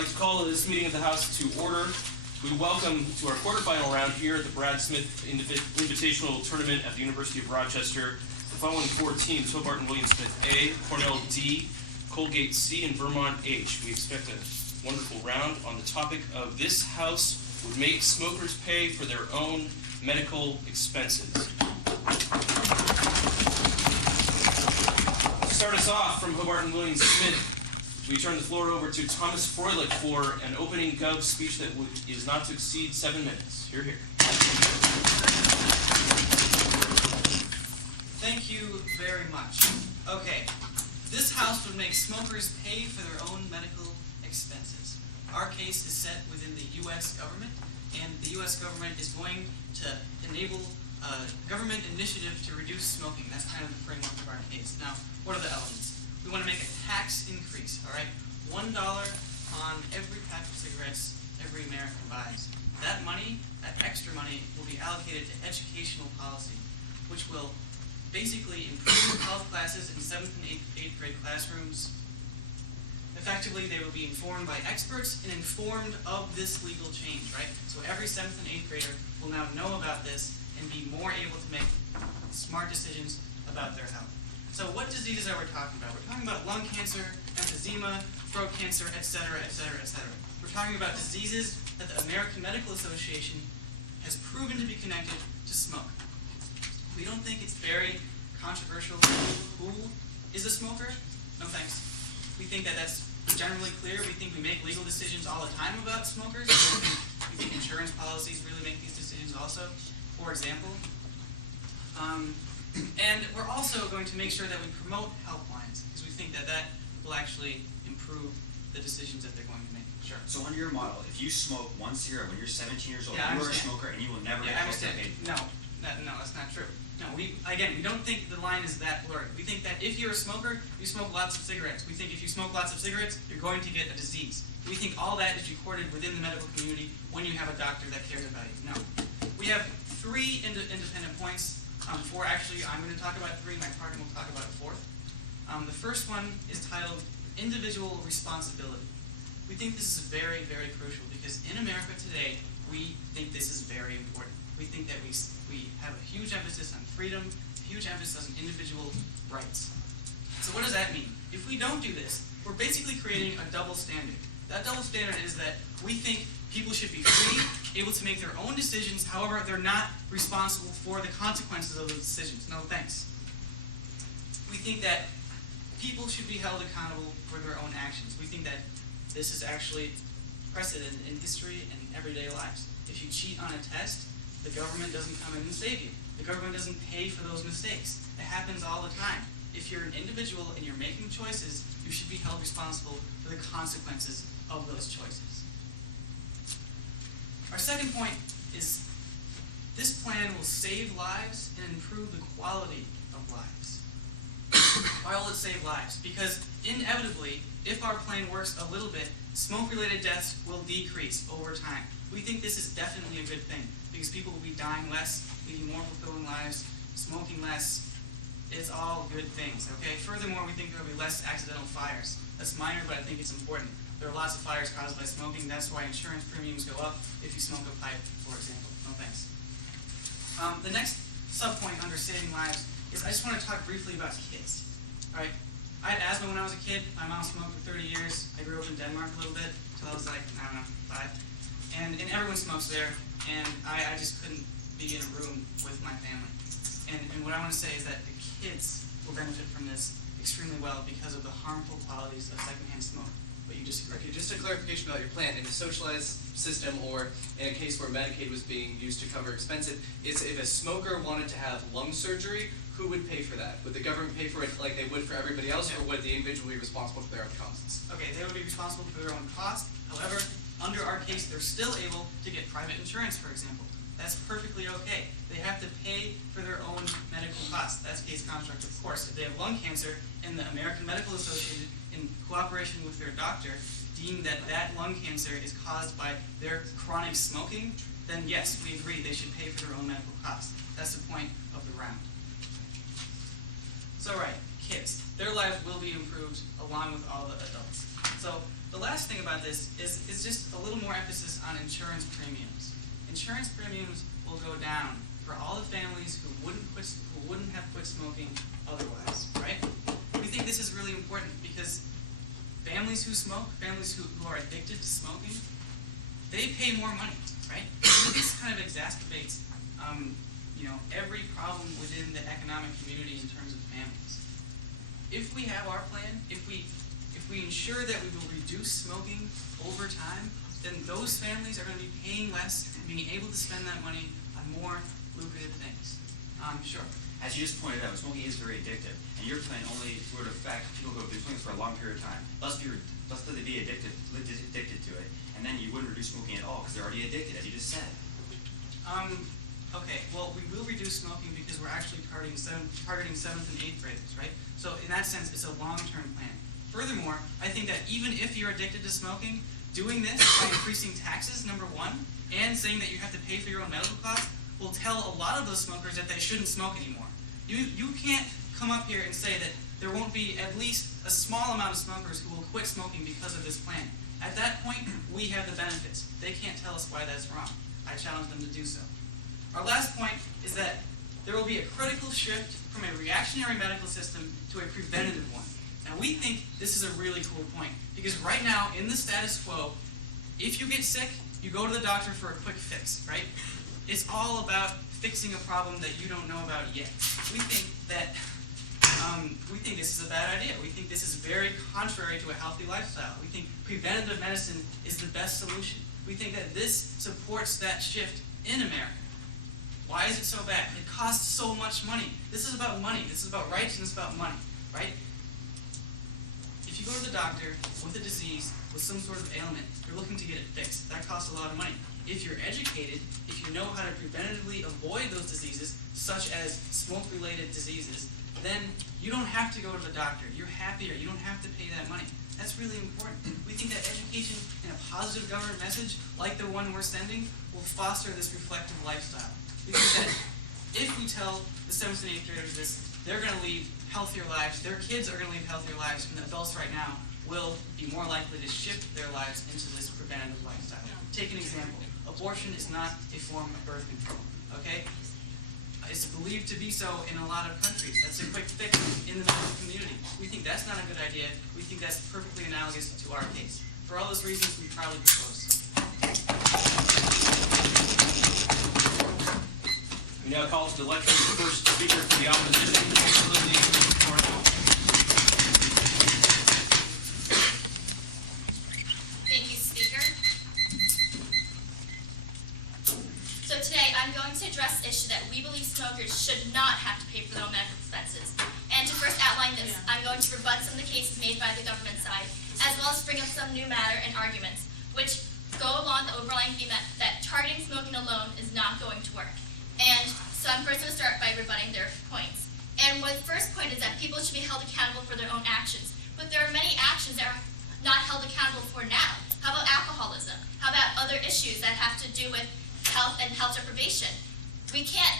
I'd like to call this meeting of the House to order. We welcome to our quarterfinal round here at the Brad Smith Invitational Tournament at the University of Rochester the following four teams: Hobart and William Smith A, Cornell D, Colgate C, and Vermont H. We expect a wonderful round on the topic of this House would make smokers pay for their own medical expenses. To start us off from Hobart and William Smith, we turn the floor over to Thomas Froelich for an opening Gov speech that is not to exceed 7 minutes. Hear, hear. Thank you very much. Okay, this House would make smokers pay for their own medical expenses. Our case is set within the U.S. government, and the U.S. government is going to enable a government initiative to reduce smoking. That's kind of the framework of our case. Now, what are the elements? We want to make a tax increase, all right? $1 on every pack of cigarettes every American buys. That money, that extra money, will be allocated to educational policy, which will basically improve health classes in 7th and 8th grade classrooms. Effectively, they will be informed by experts and informed of this legal change, right? So every 7th and 8th grader will now know about this and be more able to make smart decisions about their health. So what diseases are we talking about? We're talking about lung cancer, emphysema, throat cancer, etc., etc., etc. We're talking about diseases that the American Medical Association has proven to be connected to smoke. We don't think it's very controversial who is a smoker. No thanks. We think that that's generally clear. We think we make legal decisions all the time about smokers. We think insurance policies really make these decisions also, for example. And we're also going to make sure that we promote helplines, because we think that that will actually improve the decisions that they're going to make. Sure. So under your model, if you smoke one cigarette when you're 17 years old, Yeah, you are a smoker and you will never get healthcare paid. No, that's not true. No, we don't think the line is that blurred. We think that if you're a smoker, you smoke lots of cigarettes. We think if you smoke lots of cigarettes, you're going to get a disease. We think all that is recorded within the medical community when you have a doctor that cares about you. No. We have three independent points. Actually, I'm going to talk about three. My partner will talk about a fourth. The first one is titled Individual Responsibility. We think this is very, very crucial because in America today, we think this is very important. We think that we have a huge emphasis on freedom, a huge emphasis on individual rights. So what does that mean? If we don't do this, we're basically creating a double standard. That double standard is that we think people should be free, able to make their own decisions, however, they're not responsible for the consequences of those decisions. No thanks. We think that people should be held accountable for their own actions. We think that this is actually precedent in history and everyday lives. If you cheat on a test, the government doesn't come in and save you. The government doesn't pay for those mistakes. It happens all the time. If you're an individual and you're making choices, you should be held responsible for the consequences of those choices. Our second point is this plan will save lives and improve the quality of lives. Why will it save lives? Because inevitably, if our plan works a little bit, smoke-related deaths will decrease over time. We think this is definitely a good thing because people will be dying less, leading more fulfilling lives, smoking less. It's all good things, okay? Furthermore, we think there will be less accidental fires. That's minor, but I think it's important. There are lots of fires caused by smoking. That's why insurance premiums go up if you smoke a pipe, for example. No thanks. The next sub-point under saving lives is I just want to talk briefly about kids. All right? I had asthma when I was a kid. My mom smoked for 30 years. I grew up in Denmark a little bit until I was like, I don't know, 5. And everyone smokes there, and I just couldn't be in a room with my family. And what I want to say is that the kids will benefit from this extremely well because of the harmful qualities of secondhand smoke. But you disagree. Okay, just a clarification about your plan. In a socialized system or in a case where Medicaid was being used to cover expenses, if a smoker wanted to have lung surgery, who would pay for that? Would the government pay for it like they would for everybody else, or would the individual be responsible for their own costs? Okay, they would be responsible for their own cost. However, under our case, they're still able to get private insurance, for example. That's perfectly okay. They have to pay for their own medical costs. That's case construct, of course. If they have lung cancer and the American Medical Association, in cooperation with their doctor, deem that that lung cancer is caused by their chronic smoking, then yes, we agree they should pay for their own medical costs. That's the point of the round. So right, kids. Their lives will be improved along with all the adults. So The last thing about this is just a little more emphasis on insurance premiums. Insurance premiums will go down for all the families who wouldn't have quit smoking otherwise, right? We think this is really important because families who smoke, families who are addicted to smoking, they pay more money, right? So this kind of exacerbates, every problem within the economic community in terms of families. If we have our plan, if we ensure that we will reduce smoking over time, then those families are going to be paying less and being able to spend that money on more lucrative things. Sure. As you just pointed out, smoking is very addictive, and your plan only would affect people who have been smoking for a long period of time. Less that they be addicted to it, and then you wouldn't reduce smoking at all because they're already addicted, as you just said. Okay, well, we will reduce smoking because we're actually targeting 7th and 8th graders, right? So in that sense, it's a long-term plan. Furthermore, I think that even if you're addicted to smoking, doing this by increasing taxes, number one, and saying that you have to pay for your own medical costs, will tell a lot of those smokers that they shouldn't smoke anymore. You can't come up here and say that there won't be at least a small amount of smokers who will quit smoking because of this plan. At that point, we have the benefits. They can't tell us why that's wrong. I challenge them to do so. Our last point is that there will be a critical shift from a reactionary medical system to a preventative one. Now, we think this is a really cool point because right now, in the status quo, if you get sick, you go to the doctor for a quick fix, right? It's all about fixing a problem that you don't know about yet. We think this is a bad idea. We think this is very contrary to a healthy lifestyle. We think preventative medicine is the best solution. We think that this supports that shift in America. Why is it so bad? It costs so much money. This is about money. This is about rights and it's about money, right? If you go to the doctor with a disease, with some sort of ailment, you're looking to get it fixed. That costs a lot of money. If you're educated, if you know how to preventatively avoid those diseases, such as smoke-related diseases, then you don't have to go to the doctor. You're happier. You don't have to pay that money. That's really important. We think that education and a positive government message, like the one we're sending, will foster this reflective lifestyle. We think that if we tell the 7th and 8th graders this, they're going to lead healthier lives. Their kids are going to lead healthier lives, and the adults right now will be more likely to shift their lives into this preventative lifestyle. Take an example. Abortion is not a form of birth control, okay? It's believed to be so in a lot of countries. That's a quick fix in the medical community. We think that's not a good idea. We think that's perfectly analogous to our case. For all those reasons, we proudly propose. We now call to the lectern the first speaker for the opposition, Lindsay Cornell. Thank you, Speaker. So today I'm going to address the issue that we believe smokers should not have to pay for their own medical expenses. And to first outline this, I'm going to rebut some of the cases made by the government side, as well as bring up some new matter and arguments, which go along the overlying theme that targeting smoking alone is not going to work. And so I'm first going to start by rebutting their points. And the first point is that people should be held accountable for their own actions. But there are many actions that are not held accountable for now. How about alcoholism? How about other issues that have to do with health and health deprivation? We can't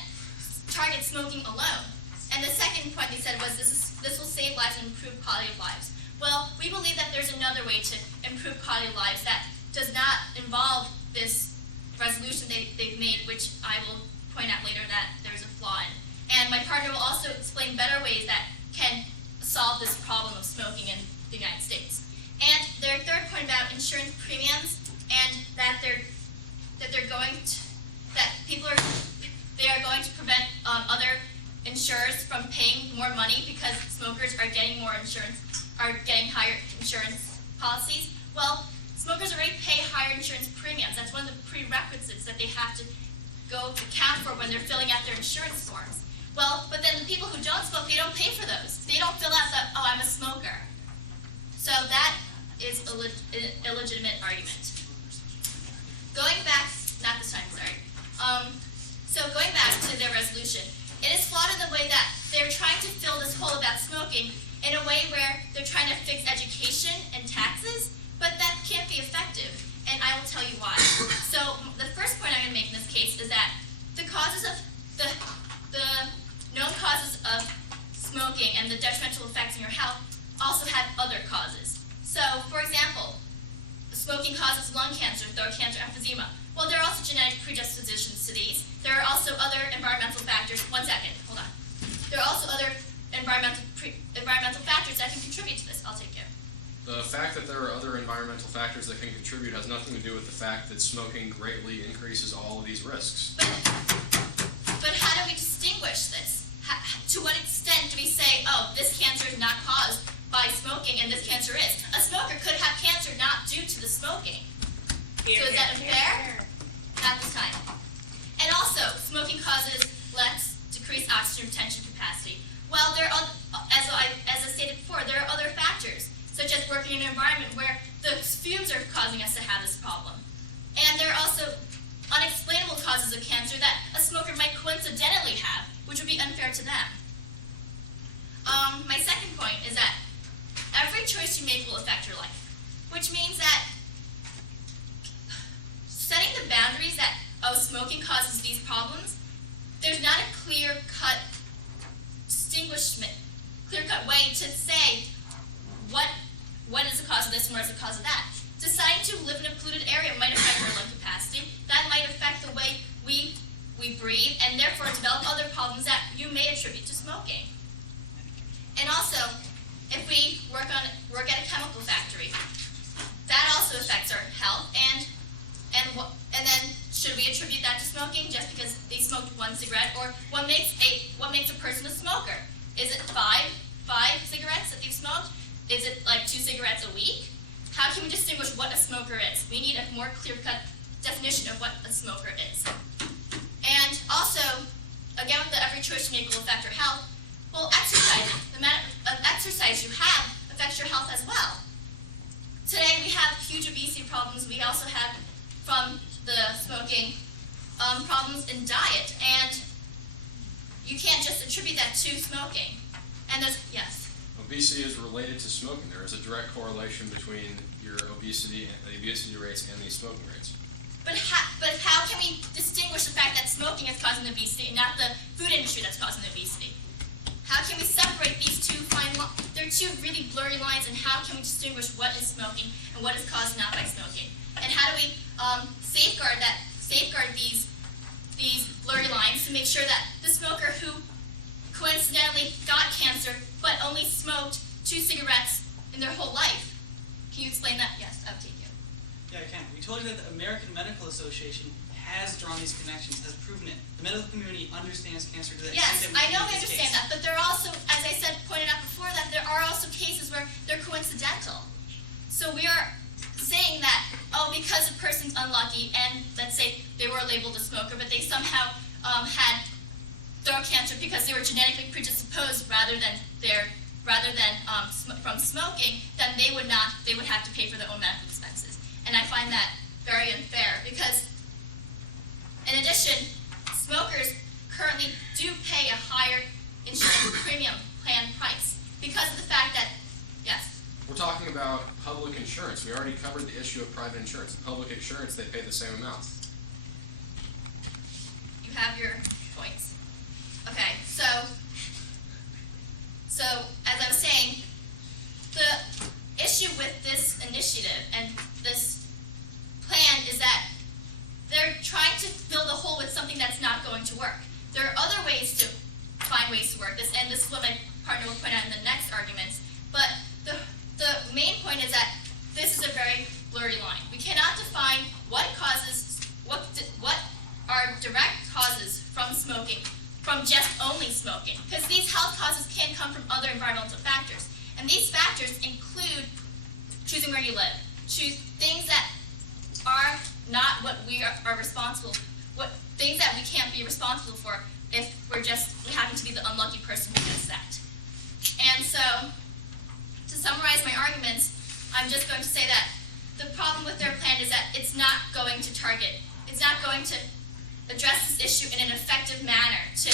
target smoking alone. And the second point they said was this will save lives and improve quality of lives. Well, we believe that there's another way to improve quality of lives that does not involve this resolution they've made, which I will point out later that there's a flaw in. And my partner will also explain better ways that can solve this problem of smoking in the United States. And their third point about insurance premiums and that they are going to prevent other insurers from paying more money because smokers are getting higher insurance policies. Well, smokers already pay higher insurance premiums. That's one of the prerequisites that they have to go account for when they're filling out their insurance forms. Well, but then the people who don't smoke, they don't pay for those. They don't fill out the, oh, I'm a smoker. So that is an illegitimate argument. Going back to their resolution, it is flawed in the way that they're trying to fill this hole about smoking in a way where they're trying to fix education and taxes, but that can't be effective, and I will tell you why. So the first point I'm going to make in this case is that the known causes of smoking and the detrimental effects on your health also have other causes. So, for example, smoking causes lung cancer, throat cancer, emphysema. Well, there are also genetic predispositions to these. There are also other environmental factors. 1 second, hold on. There are also other environmental factors that can contribute to this. I'll take care. The fact that there are other environmental factors that can contribute has nothing to do with the fact that smoking greatly increases all of these risks. But how do we distinguish this? To what extent do we say, oh, this cancer is not caused by smoking and this cancer is? A smoker could have cancer not due to the smoking. So is that unfair? Not this time. And also, smoking causes decreased oxygen retention capacity. Well, there are, as I stated before, there are other factors, such as working in an environment where the fumes are causing us to have this problem. And there are also unexplainable causes of cancer that a smoker might coincidentally have, which would be unfair to them. My second point is that every choice you make will affect your life, which means that setting the boundaries that, oh, smoking causes these problems, there's not a clear-cut way to say what is the cause of this and what is the cause of that. Deciding to live in a polluted area might affect our lung capacity. That might affect the way we breathe and therefore develop other problems that you may attribute to smoking. And also, if we work at a chemical factory, that also affects our health. And then should we attribute that to smoking just because they smoked one cigarette? Or what makes a person a smoker? Is it five cigarettes that they've smoked? Is it like 2 cigarettes a week? How can we distinguish what a smoker is? We need a more clear-cut definition of what a smoker is. And also, again, with the every choice you make will affect your health. Well, exercise, the amount of exercise you have affects your health as well. Today we have huge obesity problems. We also have, from the smoking, problems in diet. And you can't just attribute that to smoking. And there's, yes? Obesity is related to smoking. There is a direct correlation between your obesity rates and the smoking rates. But how can we distinguish the fact that smoking is causing obesity and not the food industry that's causing obesity? How can we separate these two fine lines? They're two really blurry lines, and how can we distinguish what is smoking and what is caused not by smoking? And how do we safeguard these blurry lines to make sure that the smoker who coincidentally got cancer but only smoked 2 cigarettes in their whole life? Can you explain that? Yes, I'll take you. Yeah, I can. We told you that the American Medical Association has drawn these connections, has proven it. The medical community understands cancer to that Yes, extent that I we know can we make this understand case. that, but there are also, as I said, pointed out before, that there are also cases where they're coincidental. So we are saying that, oh, because a person's unlucky, and let's say they were labeled a smoker, but they somehow had throat cancer because they were genetically predisposed rather than from smoking, then they would have to pay for their own medical expenses. And I find that very unfair because, in addition, smokers currently do pay a higher insurance premium plan price because of the fact that, yes? We're talking about public insurance. We already covered the issue of private insurance. Public insurance, they pay the same amount. You have your points. Okay, so as I was saying, the issue with this initiative and this plan is that they're trying to fill the hole with something that's not going to work. There are other ways to find ways to work this, and this is what my partner will point out in the next arguments. But the main point is that this is a very blurry line. We cannot define what are direct causes from smoking, from just only smoking, because these health causes can come from other environmental factors. And these factors include choosing where you live, choose things that are not what we are responsible, things that we can't be responsible for if we happen to be the unlucky person who does that. And so, to summarize my arguments, I'm just going to say that the problem with their plan is that it's not going to address this issue in an effective manner to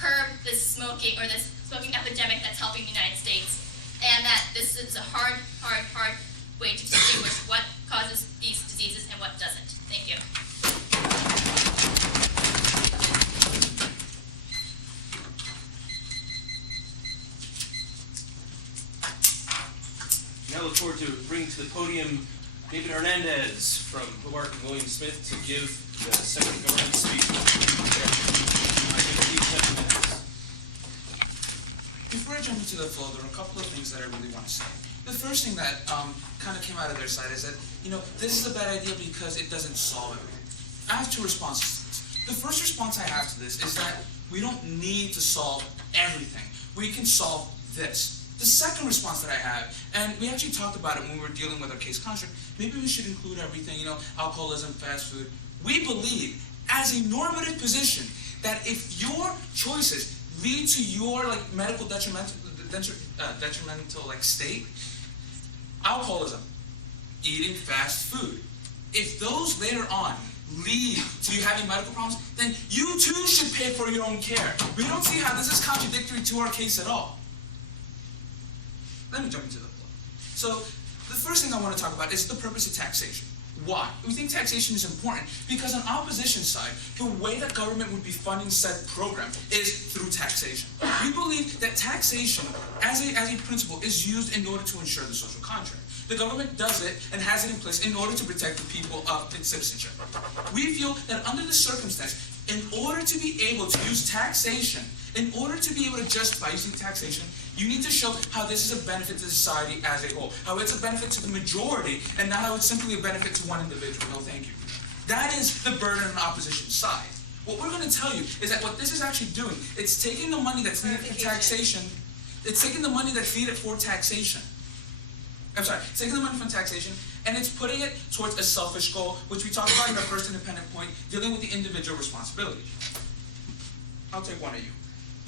curb this smoking or this smoking epidemic that's helping the United States, and that this is a hard way to distinguish what causes these diseases and what doesn't. Thank you. Now I look forward to bringing to the podium David Hernandez from Hobart and William Smith to give the second government speech. Before I jump into the flow, there are a couple of things that I really want to say. The first thing that kind of came out of their side is that, this is a bad idea because it doesn't solve everything. I have two responses to this. The first response I have to this is that we don't need to solve everything. We can solve this. The second response that I have, and we actually talked about it when we were dealing with our case construct, maybe we should include everything, alcoholism, fast food. We believe, as a normative position, that if your choices lead to your medical detrimental state, alcoholism, eating fast food, if those later on lead to you having medical problems, then you too should pay for your own care. We don't see how this is contradictory to our case at all. Let me jump into the flow. So the first thing I want to talk about is the purpose of taxation. Why? We think taxation is important because on opposition side, the way that government would be funding said program is through taxation. We believe that taxation, as a principle, is used in order to ensure the social contract. The government does it and has it in place in order to protect the people of its citizenship. We feel that under the circumstance, in order to be able to use taxation, in order to be able to justify using taxation, you need to show how this is a benefit to society as a whole, how it's a benefit to the majority, and not how it's simply a benefit to one individual. No, thank you. That is the burden on the opposition side. What we're going to tell you is that what this is actually doing, it's taking the money that's needed for taxation, it's taking the money that's needed for taxation. It's taking the money from taxation, and it's putting it towards a selfish goal, which we talked about in our first independent point, dealing with the individual responsibility. I'll take one of you.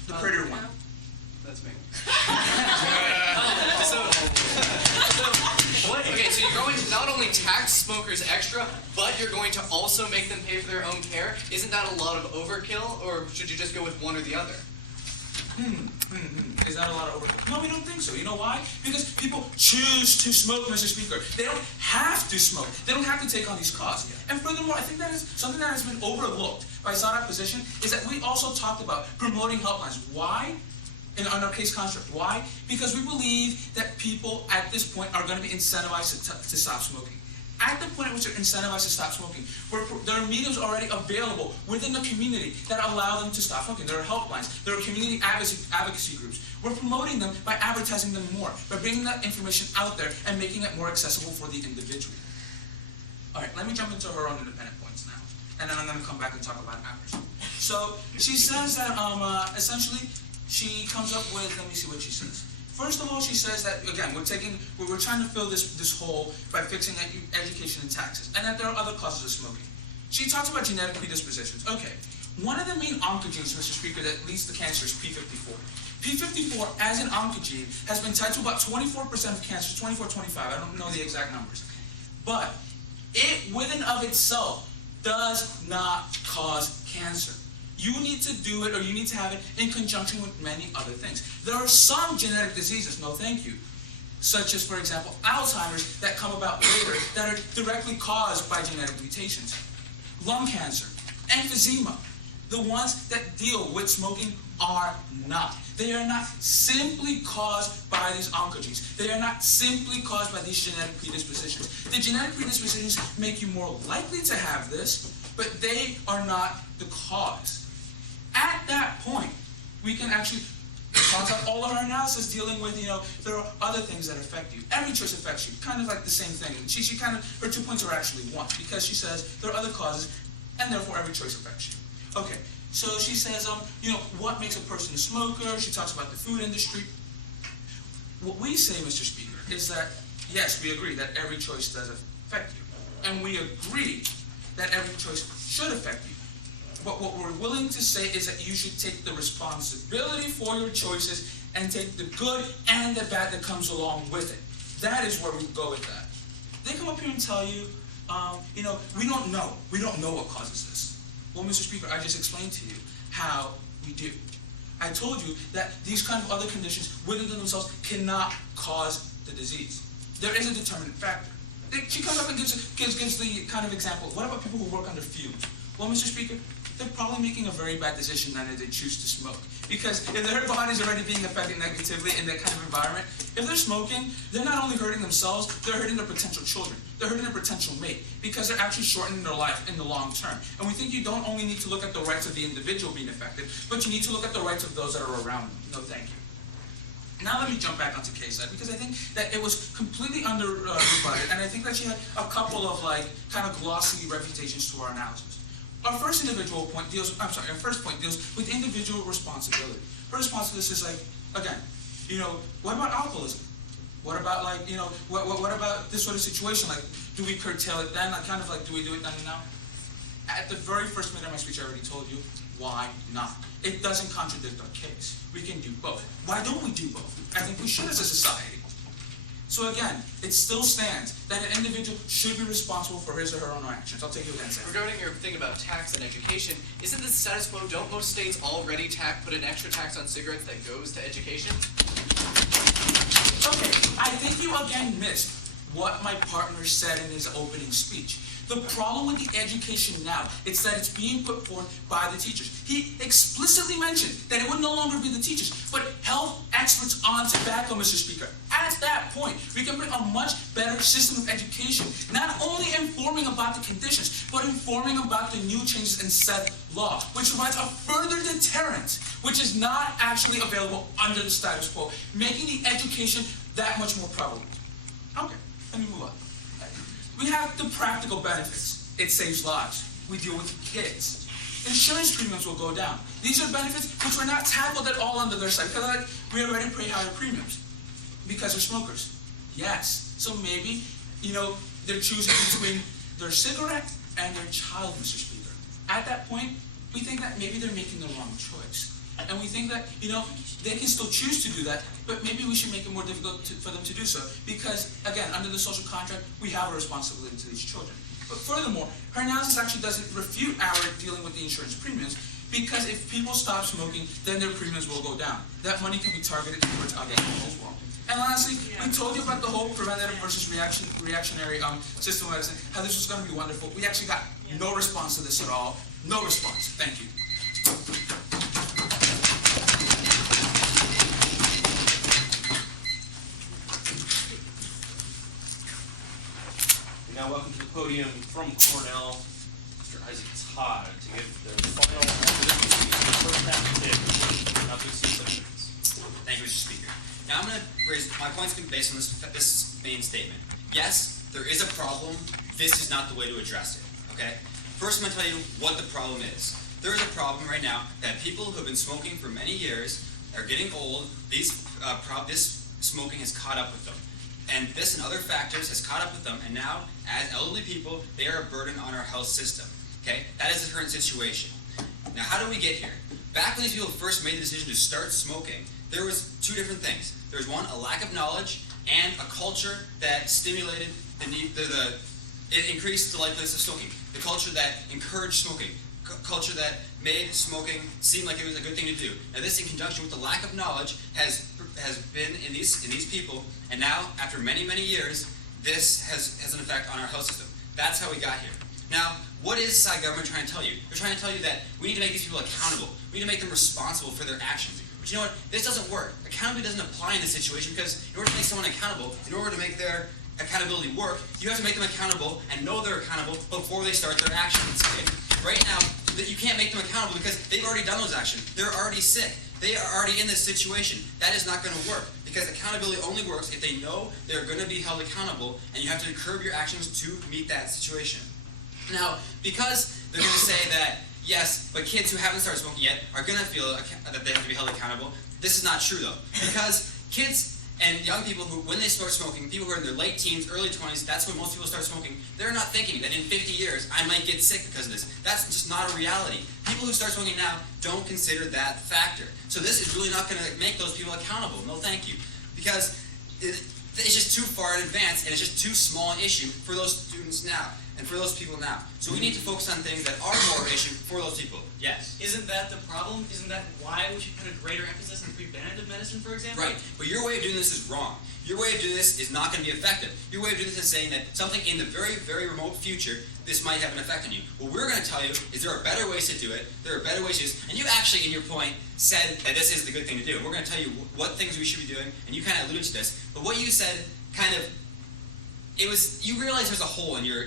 The prettier one. That's me. So you're going to not only tax smokers extra, but you're going to also make them pay for their own care? Isn't that a lot of overkill, or should you just go with one or the other? Is that a lot of overkill? No, we don't think so. You know why? Because people choose to smoke, Mr. Speaker. They don't have to smoke. They don't have to take on these costs. And furthermore, I think that is something that has been overlooked by side opposition is that we also talked about promoting helplines. Why? On our case construct. Why? Because we believe that people at this point are going to be incentivized to stop smoking. At the point at which they're incentivized to stop smoking, there are mediums already available within the community that allow them to stop smoking. There are helplines. There are community advocacy groups. We're promoting them by advertising them more, by bringing that information out there and making it more accessible for the individual. All right, let me jump into her own independent points now, and then I'm going to come back and talk about ours. So she says that essentially she comes up with, let me see what she says. First of all, she says that, again, we're trying to fill this hole by fixing education and taxes, and that there are other causes of smoking. She talks about genetic predispositions. Okay, one of the main oncogenes, Mr. Speaker, that leads to cancer is P54. P54, as an oncogene, has been tied to about 24% of cancers, 24, 25, I don't know the exact numbers. But it, within of itself, does not cause cancer. You need to do it, or you need to have it in conjunction with many other things. There are some genetic diseases, no thank you, such as, for example, Alzheimer's, that come about later that are directly caused by genetic mutations. Lung cancer, emphysema, the ones that deal with smoking are not. They are not simply caused by these oncogenes. They are not simply caused by these genetic predispositions. The genetic predispositions make you more likely to have this, but they are not the cause. At that point, we can actually contact all of our analysis dealing with, there are other things that affect you. Every choice affects you, kind of like the same thing. She kind of, her 2 points are actually one, because she says there are other causes, and therefore every choice affects you. Okay, so she says, what makes a person a smoker? She talks about the food industry. What we say, Mr. Speaker, is that, yes, we agree that every choice does affect you. And we agree that every choice should affect you. But what we're willing to say is that you should take the responsibility for your choices and take the good and the bad that comes along with it. That is where we go with that. They come up here and tell you, we don't know. We don't know what causes this. Well, Mr. Speaker, I just explained to you how we do. I told you that these kind of other conditions within themselves cannot cause the disease. There is a determinant factor. She comes up and gives the kind of example. What about people who work under fumes? Well, Mr. Speaker, they're probably making a very bad decision then if they choose to smoke. Because if their body's already being affected negatively in that kind of environment, if they're smoking, they're not only hurting themselves, they're hurting their potential children. they're hurting their potential mate because they're actually shortening their life in the long term. And we think you don't only need to look at the rights of the individual being affected, but you need to look at the rights of those that are around them. No, thank you. Now let me jump back onto K-side, because I think that it was completely rebutted, and I think that she had a couple of kind of glossy refutations to our analysis. Our first point deals with individual responsibility. Her response to this is again, what about alcoholism? What about what about this sort of situation? Do we curtail it then? Do we do it then and now? At the very first minute of my speech, I already told you, why not? It doesn't contradict our case. We can do both. Why don't we do both? I think we should as a society. So again, it still stands that an individual should be responsible for his or her own actions. I'll take you again, Sam. Regarding your thing about tax and education, isn't this status quo? Don't most states already put an extra tax on cigarettes that goes to education? Okay, I think you again missed what my partner said in his opening speech. The problem with the education now is that it's being put forth by the teachers. He explicitly mentioned that it would no longer be the teachers, but health experts on tobacco, Mr. Speaker. At that point, we can bring a much better system of education, not only informing about the conditions, but informing about the new changes in said law, which provides a further deterrent, which is not actually available under the status quo, making the education that much more prevalent. Okay, let me move on. We have the practical benefits. It saves lives. We deal with kids. Insurance premiums will go down. These are benefits which were not tackled at all under their side, because we already pay higher premiums because they're smokers. Yes. So maybe, they're choosing between their cigarette and their child, Mr. Speaker. At that point, we think that maybe they're making the wrong choice. And we think that, they can still choose to do that, but maybe we should make it more difficult for them to do so. Because, again, under the social contract, we have a responsibility to these children. But furthermore, her analysis actually doesn't refute our dealing with the insurance premiums, because if people stop smoking, then their premiums will go down. That money can be targeted towards other things as well. And lastly, we told you about the whole preventative versus reactionary system of medicine, how this was going to be wonderful. We actually got no response to this at all. No response. Thank you. Now welcome to the podium from Cornell, Mr. Isaac Todd, to give the final first half of the day, not to exceed 7 minutes. Thank you, Mr. Speaker. Now I'm going to raise my points based on this main statement. Yes, there is a problem. This is not the way to address it. Okay? First, I'm going to tell you what the problem is. There is a problem right now that people who have been smoking for many years are getting old. This smoking has caught up with them. And this and other factors has caught up with them, and now, as elderly people, they are a burden on our health system. Okay? That is the current situation. Now, how do we get here? Back when these people first made the decision to start smoking, there was two different things. There was one, a lack of knowledge, and a culture that stimulated the need, it increased the likeliness of smoking. The culture that encouraged smoking. Culture that made smoking seem like it was a good thing to do. Now, this, in conjunction with the lack of knowledge, has been in these people, and now, after many, many years, this has an effect on our health system. That's how we got here. Now, what is the government trying to tell you? They're trying to tell you that we need to make these people accountable. We need to make them responsible for their actions. But you know what? This doesn't work. Accountability doesn't apply in this situation, because in order to make someone accountable, in order to make their accountability work, you have to make them accountable and know they're accountable before they start their actions. Okay? Right now, you can't make them accountable because they've already done those actions. They're already sick. They are already in this situation. That is not going to work, because accountability only works if they know they're going to be held accountable, and you have to curb your actions to meet that situation. Now, because they're going to say that, yes, but kids who haven't started smoking yet are going to feel that they have to be held accountable, this is not true, though. Because kids and young people who, when they start smoking, people who are in their late teens, early 20s, that's when most people start smoking, they're not thinking that in 50 years I might get sick because of this. That's just not a reality. People who start smoking now don't consider that factor. So this is really not going to make those people accountable. No thank you. Because it's just too far in advance, and it's just too small an issue for those students now, and for those people now. So we need to focus on things that are more of an issue for those people. Yes. Isn't that the problem? Isn't that why we should put a greater emphasis on preventative medicine, for example? Right. But your way of doing this is wrong. Your way of doing this is not going to be effective. Your way of doing this is saying that something in the very, very remote future, this might have an effect on you. What we're going to tell you is there are better ways to do it. There are better ways to do this. And you actually, in your point, said that this is the good thing to do. We're going to tell you what things we should be doing, and you kind of alluded to this. But what you said kind of you realize there's a hole in your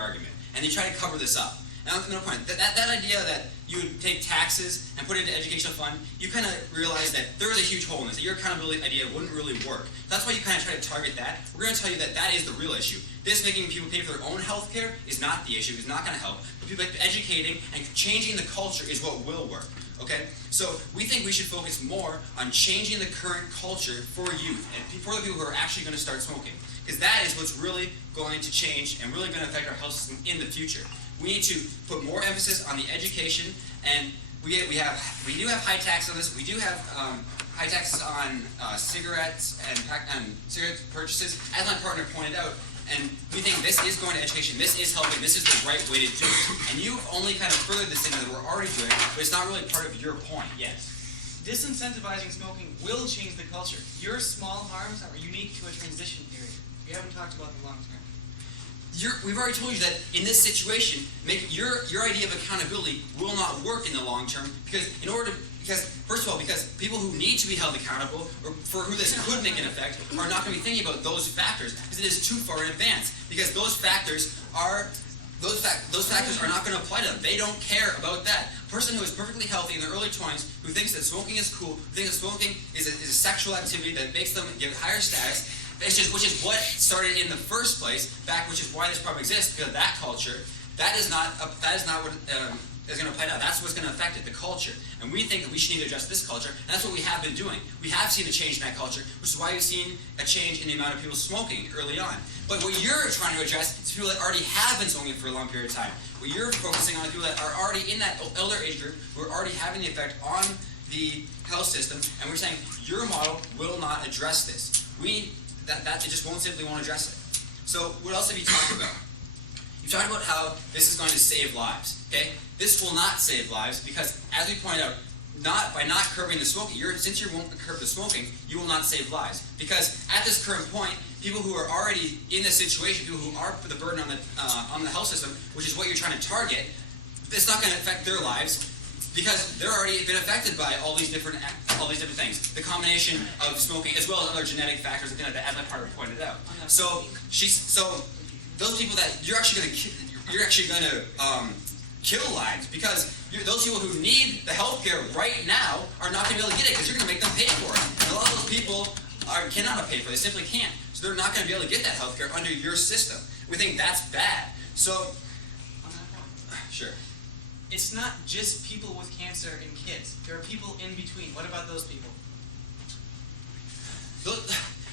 argument, and you try to cover this up. Now, no point. That idea that you would take taxes and put it into educational fund, you kind of realize that there is a huge hole in this. That your accountability idea wouldn't really work. That's why you kind of try to target that. We're going to tell you that that is the real issue. This making people pay for their own health care is not the issue. It's not going to help. But people educating and changing the culture is what will work. Okay? So we think we should focus more on changing the current culture for youth and for the people who are actually going to start smoking. Because that is what's really going to change and really going to affect our health system in the future. We need to put more emphasis on the education, and we do have high taxes on this. We do have high taxes on cigarettes and cigarette purchases, as my partner pointed out. And we think this is going to education. This is helping. This is the right way to do it. And you've only kind of furthered this thing that we're already doing, but it's not really part of your point yet. Disincentivizing smoking will change the culture. Your small harms are unique to a transition period. We haven't talked about the long term. We've already told you that in this situation, your idea of accountability will not work in the long term because first of all, because people who need to be held accountable or for who this could make an effect are not going to be thinking about those factors because it is too far in advance. Because those factors are not going to apply to them. They don't care about that. A person who is perfectly healthy in their early 20s, who thinks that smoking is cool, who thinks that smoking is a sexual activity that makes them give higher status, which is what started in the first place, which is why this problem exists, because of that culture, that is not what is going to play out. That's what's going to affect it, the culture. And we think that we should need to address this culture, and that's what we have been doing. We have seen a change in that culture, which is why we've seen a change in the amount of people smoking early on. But what you're trying to address is people that already have been smoking for a long period of time. What you're focusing on is people that are already in that elder age group, who are already having the effect on the health system, and we're saying your model will not address this. It just won't address it. So what else have you talked about? You talked about how this is going to save lives. Okay, this will not save lives because, as we pointed out, by not curbing the smoking, since you won't curb the smoking, you will not save lives. Because at this current point, people who are already in this situation, people who are put the burden on the health system, which is what you're trying to target, it's not going to affect their lives. Because they're already been affected by all these different things. The combination of smoking, as well as other genetic factors, and things like that, as my partner pointed out. So those people that you're actually going to kill lives because those people who need the health care right now are not going to be able to get it because you're going to make them pay for it. And a lot of those people cannot pay for it. They simply can't. So they're not going to be able to get that health care under your system. We think that's bad. So, sure. It's not just people with cancer and kids. There are people in between. What about those people?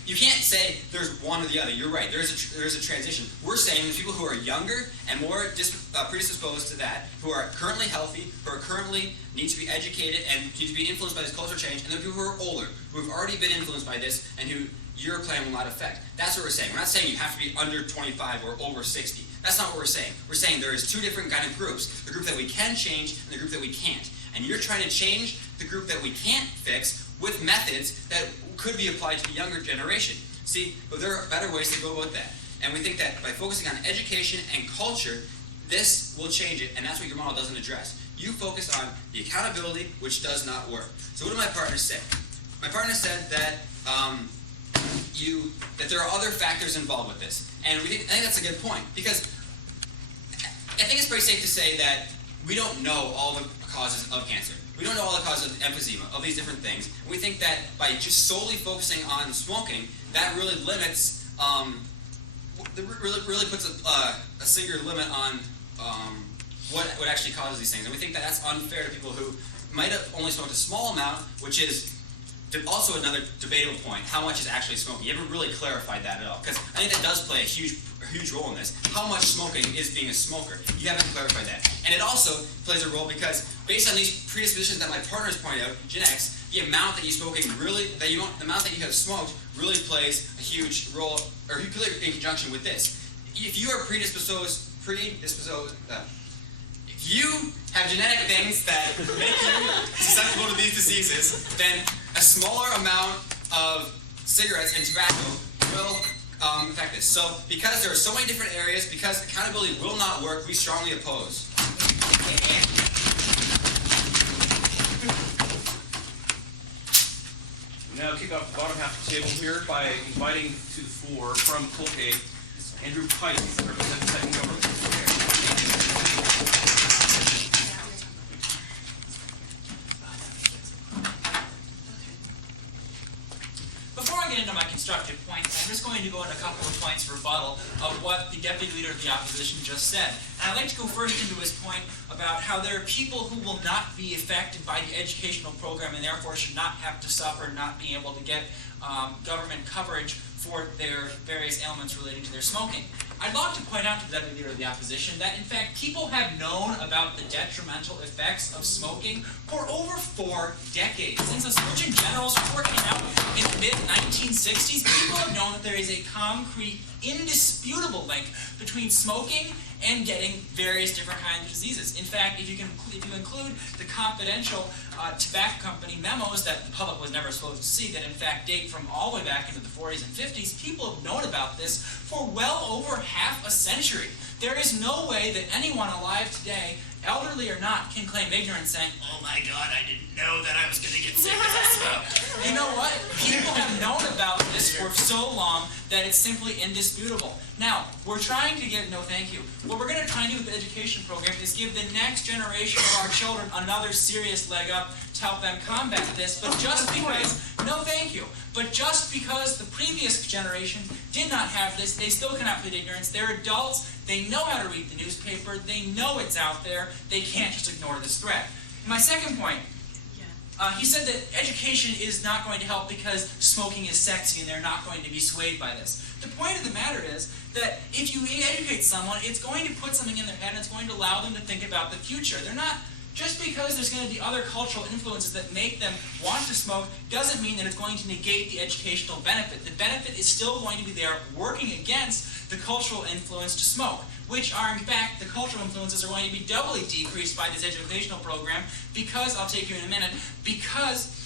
You can't say there's one or the other. You're right. There is a transition. We're saying the people who are younger and more predisposed to that, who are currently healthy, who are currently need to be educated and need to be influenced by this cultural change, and the people who are older, who have already been influenced by this and who your plan will not affect. That's what we're saying. We're not saying you have to be under 25 or over 60. That's not what we're saying. We're saying there is two different kind of groups, the group that we can change and the group that we can't. And you're trying to change the group that we can't fix with methods that could be applied to the younger generation. See, but there are better ways to go about that. And we think that by focusing on education and culture, this will change it, and that's what your model doesn't address. You focus on the accountability, which does not work. So what did my partner say? My partner said that that there are other factors involved with this. And I think that's a good point, because I think it's pretty safe to say that we don't know all the causes of cancer. We don't know all the causes of emphysema, of these different things. And we think that by just solely focusing on smoking, that really limits, really puts a singular limit on what actually causes these things. And we think that that's unfair to people who might have only smoked a small amount, which is also another debatable point. How much is actually smoking? You haven't really clarified that at all, because I think that does play a huge role in this. How much smoking is being a smoker? You haven't clarified that. And it also plays a role because based on these predispositions that my partners pointed out, genetics, the amount that you the amount that you have smoked really plays a huge role, or you play in conjunction with this. If you are predisposed, if you have genetic things that make you susceptible to these diseases, then a smaller amount of cigarettes and tobacco will affect this. So because there are so many different areas, because accountability will not work, we strongly oppose. We now kick off the bottom half of the table here by inviting to the floor from Colgate Andrew Pike, represent the second government. Before I get into my constructive points, I'm just going to go into a couple of points rebuttal of what the Deputy Leader of the Opposition just said. And I'd like to go first into his point about how there are people who will not be affected by the educational program and therefore should not have to suffer not being able to get government coverage for their various ailments relating to their smoking. I'd like to point out to the Deputy Leader of the Opposition that, in fact, people have known about the detrimental effects of smoking for over 4 decades. Since the Surgeon General's report came out in the mid-1960s, people have known that there is a concrete, indisputable link between smoking and getting various different kinds of diseases. In fact, if you include the confidential tobacco company memos that the public was never supposed to see, that in fact date from all the way back into the 40s and 50s, people have known about this for well over half a century. There is no way that anyone alive today, elderly or not, can claim ignorance saying, "Oh my God, I didn't know that I was going to get sick as I smoke." You know what? People have known about this for so long that it's simply indisputable. Now, we're trying to get, no thank you, what we're going to try and do with the education program is give the next generation of our children another serious leg up to help them combat this, but just because, no thank you, but just because the previous generation did not have this, they still cannot plead ignorance. They're adults, they know how to read the newspaper, they know it's out there, they can't just ignore this threat. My second point, he said that education is not going to help because smoking is sexy and they're not going to be swayed by this. The point of the matter is that if you educate someone, it's going to put something in their head and it's going to allow them to think about the future. They're not, just because there's going to be other cultural influences that make them want to smoke doesn't mean that it's going to negate the educational benefit. The benefit is still going to be there working against the cultural influence to smoke, which are in fact, the cultural influences are going to be doubly decreased by this educational program because, I'll take you in a minute, because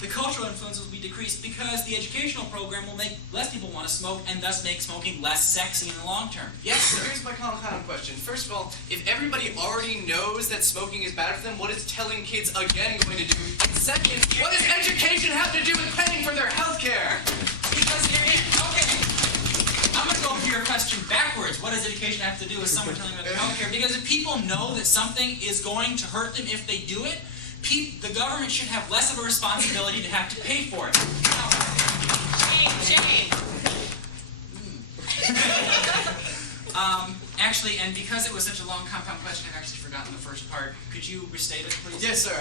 the cultural influences will be decreased because the educational program will make less people want to smoke and thus make smoking less sexy in the long term. Yes, so here's my common question. First of all, if everybody already knows that smoking is bad for them, what is telling kids again going to do? And second, what does education have to do with paying for their health care? Because okay, I'm going to go for your question backwards. What does education have to do with someone telling them about their health care? Because if people know that something is going to hurt them if they do it, the government should have less of a responsibility to have to pay for it. Shame. Actually, and because it was such a long compound question, I've actually forgotten the first part. Could you restate it, please? Yes, sir.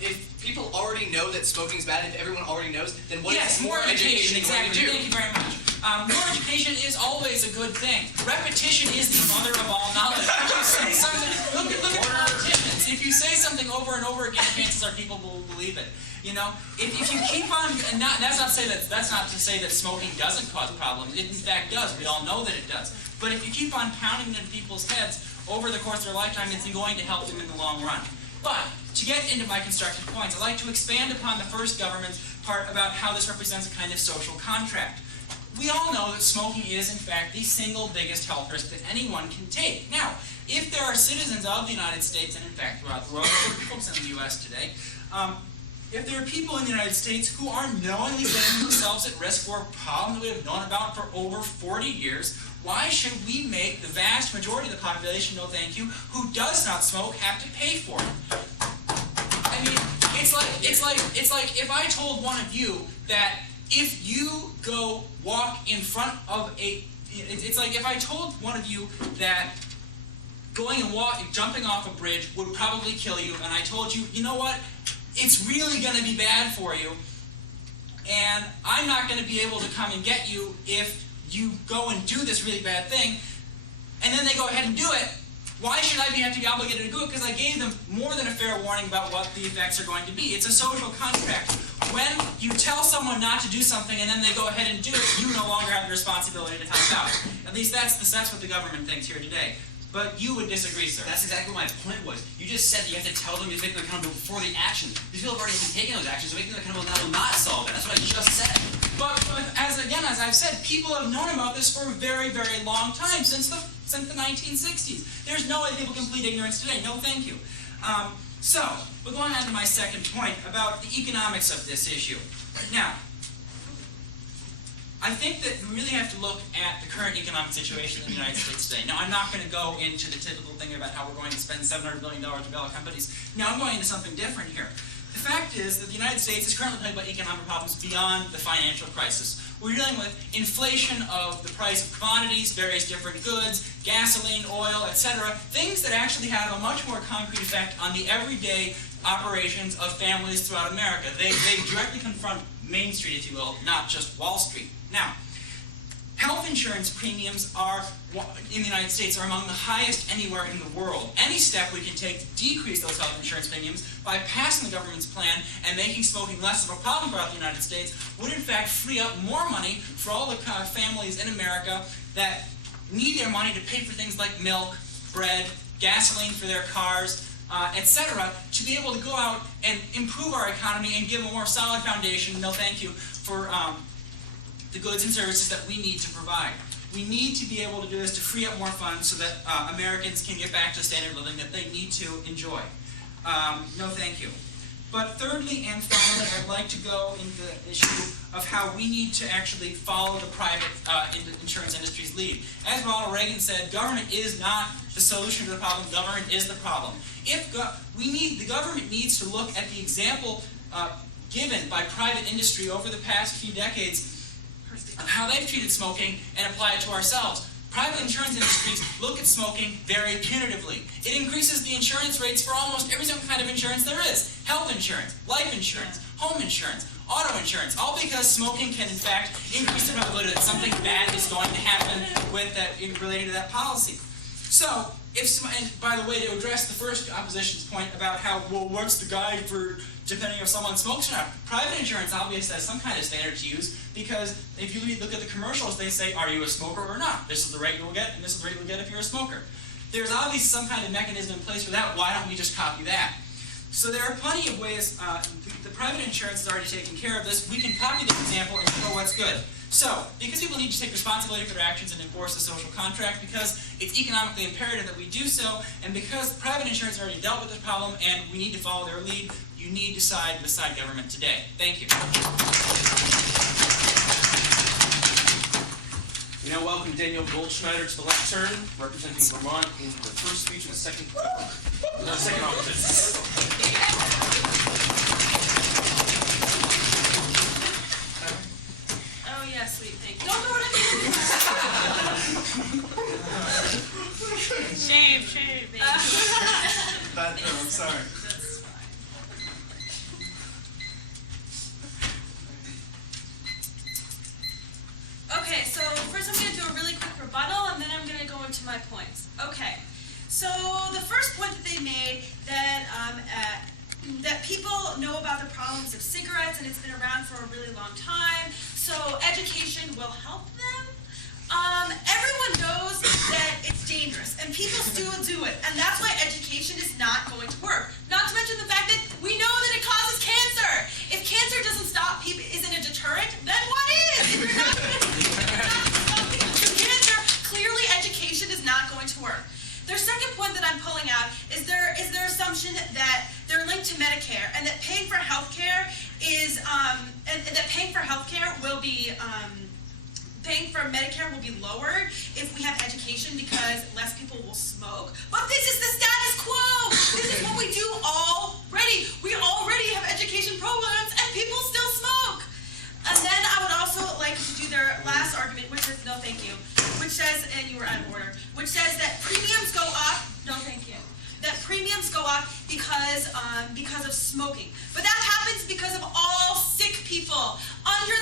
If people already know that smoking is bad, if everyone already knows, then what yes, is more education going to do? Thank you very much. More education is always a good thing. Repetition is the mother of all knowledge. If you say something, look at politicians. If you say something over and over again, chances are people will believe it. You know, if you keep on, and that's not to say that smoking doesn't cause problems. It in fact does. We all know that it does. But if you keep on pounding it into people's heads over the course of their lifetime, it's going to help them in the long run. But to get into my constructive points, I'd like to expand upon the first government's part about how this represents a kind of social contract. We all know that smoking is, in fact, the single biggest health risk that anyone can take. Now, if there are citizens of the United States, and in fact throughout the world, folks in the U.S. today, if there are people in the United States who are knowingly putting themselves at risk for a problem that we have known about for over 40 years, why should we make the vast majority of the population, no thank you, who does not smoke have to pay for it? I mean, it's like if I told one of you that if you go walk in front of it's like if I told one of you that going and jumping off a bridge would probably kill you, and I told you, you know what, it's really going to be bad for you, and I'm not going to be able to come and get you if you go and do this really bad thing, and then they go ahead and do it, why should I have to be obligated to do it? Because I gave them more than a fair warning about what the effects are going to be. It's a social contract. When you tell someone not to do something and then they go ahead and do it, you no longer have the responsibility to help out. At least that's what the government thinks here today. But you would disagree, sir. That's exactly what my point was. You just said that you have to tell them to make them accountable before the action. These people have already been taking those actions, so making them accountable now will not solve it. That's what I just said. But as I've said, people have known about this for a very, very long time, since the 1960s. There's no way people can plead ignorance today. No, thank you. So, we're going on to my second point about the economics of this issue. Now, I think that we really have to look at the current economic situation in the United States today. Now, I'm not going to go into the typical thing about how we're going to spend $700 billion to bail out companies. Now, I'm going into something different here. The fact is that the United States is currently talking about economic problems beyond the financial crisis. We're dealing with inflation of the price of commodities, various different goods, gasoline, oil, etc. Things that actually have a much more concrete effect on the everyday operations of families throughout America. They directly confront Main Street, if you will, not just Wall Street. Now, health insurance premiums in the United States are among the highest anywhere in the world. Any step we can take to decrease those health insurance premiums by passing the government's plan and making smoking less of a problem throughout the United States would in fact free up more money for all the families in America that need their money to pay for things like milk, bread, gasoline for their cars, etc., to be able to go out and improve our economy and give a more solid foundation, no thank you, for the goods and services that we need to provide. We need to be able to do this to free up more funds so that Americans can get back to the standard of living that they need to enjoy. No thank you. But thirdly and finally, I'd like to go into the issue of how we need to actually follow the private insurance industry's lead. As Ronald Reagan said, government is not the solution to the problem, government is the problem. The government needs to look at the example given by private industry over the past few decades of how they've treated smoking and apply it to ourselves. Private insurance industries look at smoking very punitively. It increases the insurance rates for almost every single kind of insurance there is. Health insurance, life insurance, home insurance, auto insurance, all because smoking can in fact increase the probability that something bad is going to happen with that related to that policy. So, and by the way, to address the first opposition's point about how, well, what's the guide for depending if someone smokes or not? Private insurance obviously has some kind of standard to use because if you look at the commercials, they say, are you a smoker or not? This is the rate you'll get, and this is the rate you'll get if you're a smoker. There's obviously some kind of mechanism in place for that. Why don't we just copy that? So there are plenty of ways. The private insurance is already taking care of this. We can copy this example and show what's good. So, because people need to take responsibility for their actions and enforce the social contract, because it's economically imperative that we do so, and because private insurance already dealt with this problem and we need to follow their lead, you need to side beside government today. Thank you. We now welcome Daniel Goldschneider to the lectern, representing Vermont in the first speech of the second opposition. Oh, yeah, sweet, thank you. Don't know what I mean. Shame, baby. Bad term, I'm sorry. That's fine. Okay, so first I'm going to do a really quick rebuttal, and then I'm going to go into my points. Okay, so the first point that they made that people know about the problems of cigarettes, and it's been around for a really long time, so education will help them. Everyone knows that it's dangerous, and people still do it, and that's why education is not going to work. Not to mention the fact that we know that it causes cancer. If cancer doesn't stop people, isn't a deterrent, then what is? If you're not stopping cancer, clearly education is not going to work. Their second point that I'm pulling out is their assumption that they're linked to Medicare, and that paying for healthcare is that paying for healthcare will be paying for Medicare will be lowered if we have education because less people will smoke. But this is the status quo. This is what we do already. We already have education programs and people still smoke. And then I would also like to do their last argument, which is, no thank you, which says, and you were out of order, which says that premiums go up, no thank you, that premiums go up because of smoking. But that happens because of all sick people. Under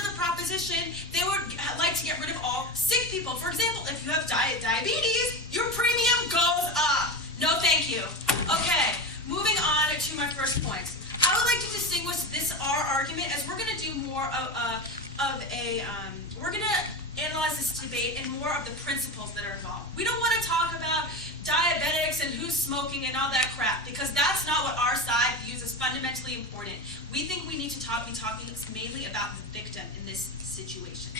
the proposition, they would like to get rid of all sick people. For example, if you have diabetes, your premium goes up. No thank you. Okay, moving on to my first point. I would like to distinguish our argument as we're going to do more we're going to analyze this debate in more of the principles that are involved. We don't want to talk about diabetics and who's smoking and all that crap, because that's not what our side views as fundamentally important. We think we need to be talking mainly about the victim in this situation.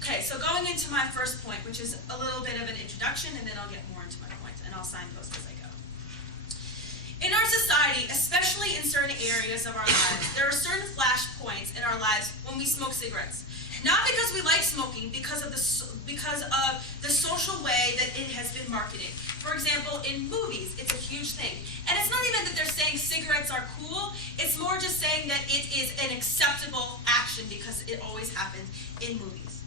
Okay, so going into my first point, which is a little bit of an introduction, and then I'll get more into my points, and I'll signpost as I go. In our society, especially in certain areas of our lives, there are certain flash points in our lives when we smoke cigarettes. Not because we like smoking, because of the social way that it has been marketed. For example, in movies, it's a huge thing. And it's not even that they're saying cigarettes are cool, it's more just saying that it is an acceptable action because it always happens in movies.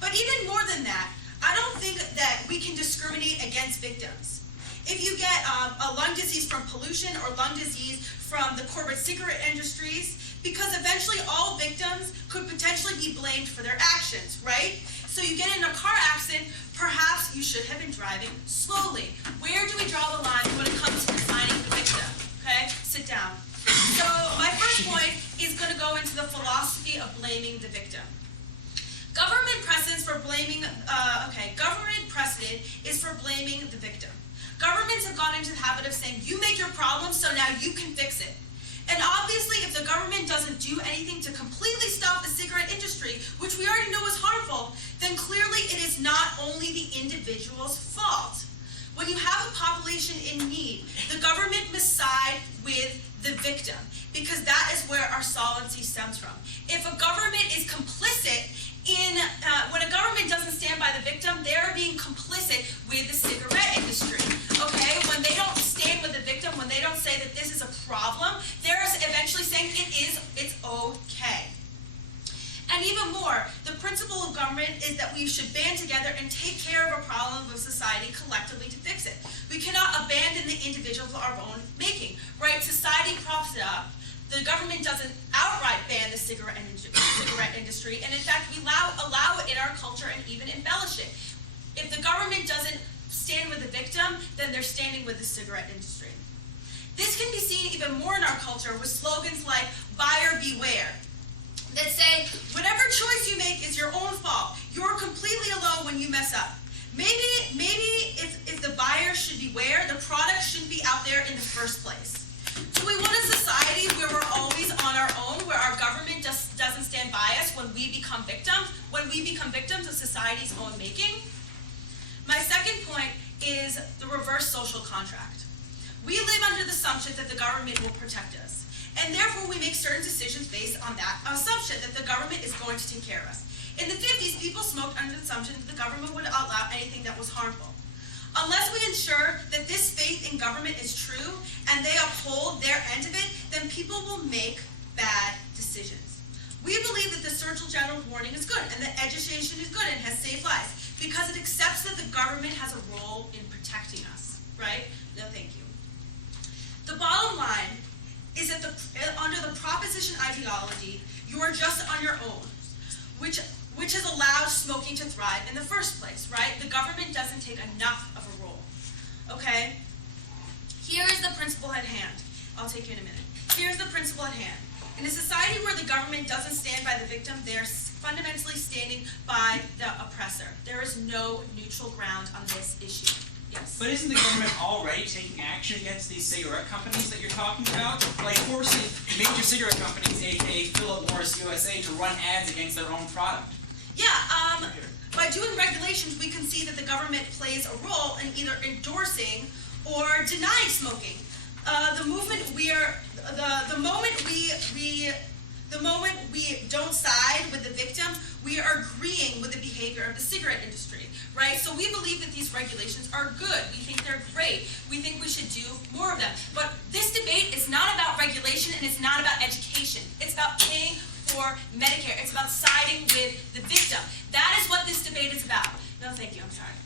But even more than that, I don't think that we can discriminate against victims. If you get a lung disease from pollution or lung disease from the corporate cigarette industries, because eventually all victims could potentially be blamed for their actions, right? So you get in a car accident, perhaps you should have been driving slowly. Where do we draw the line when it comes to defining the victim? Okay, sit down. So my first point is going to go into the philosophy of blaming the victim. Government precedent is for blaming the victim. Governments have gone into the habit of saying, you make your problem, so now you can fix it. And obviously, if the government doesn't do anything to completely stop the cigarette industry, which we already know is harmful, then clearly it is not only the individual's fault. When you have a population in need, the government must side with the victim, because that is where our solvency stems from. If a government is complicit when a government doesn't stand by the victim, they're being complicit with the cigarette industry. Okay, when they don't stand with the victim, when they don't say that this is a problem, they're eventually saying it's okay. And even more, the principle of government is that we should band together and take care of a problem of society collectively to fix it. We cannot abandon the individual for our own making, right? Society props it up. The government doesn't outright ban the cigarette industry, and in fact, we allow it in our culture and even embellish it. If the government doesn't stand with the victim, then they're standing with the cigarette industry. This can be seen even more in our culture with slogans like buyer beware, that say, whatever choice you make is your own fault. You're completely alone when you mess up. Maybe if the buyer should beware, the product shouldn't be out there in the first place. Do we want a society where we're always on our own, where our government just doesn't stand by us when we become victims of society's own making? My second point is the reverse social contract. We live under the assumption that the government will protect us, and therefore we make certain decisions based on that assumption that the government is going to take care of us. In the 50s, people smoked under the assumption that the government would allow anything that was harmful. Unless we ensure that this faith in government is true and they uphold their end of it, then people will make bad decisions. We believe that the Surgeon General's warning is good and that education is good and has saved lives because it accepts that the government has a role in protecting us, right? No, thank you. The bottom line is that under the proposition ideology, you are just on your own, which has allowed smoking to thrive in the first place, right? The government doesn't take enough of a role, okay? Here is the principle at hand. I'll take you in a minute. Here's the principle at hand. In a society where the government doesn't stand by the victim, they're fundamentally standing by the oppressor. There is no neutral ground on this issue. Yes? But isn't the government already taking action against these cigarette companies that you're talking about? Like forcing major cigarette companies, aka Philip Morris USA, to run ads against their own product. Yeah, by doing regulations, we can see that the government plays a role in either endorsing or denying smoking. The moment we don't side with the victim, we are agreeing with the behavior of the cigarette industry, right? So we believe that these regulations are good. We think they're great. We think we should do more of them. But this debate is not about regulation and it's not about education. It's about paying for Medicare. It's about siding with the victim. That is what this debate is about. No, thank you. I'm sorry.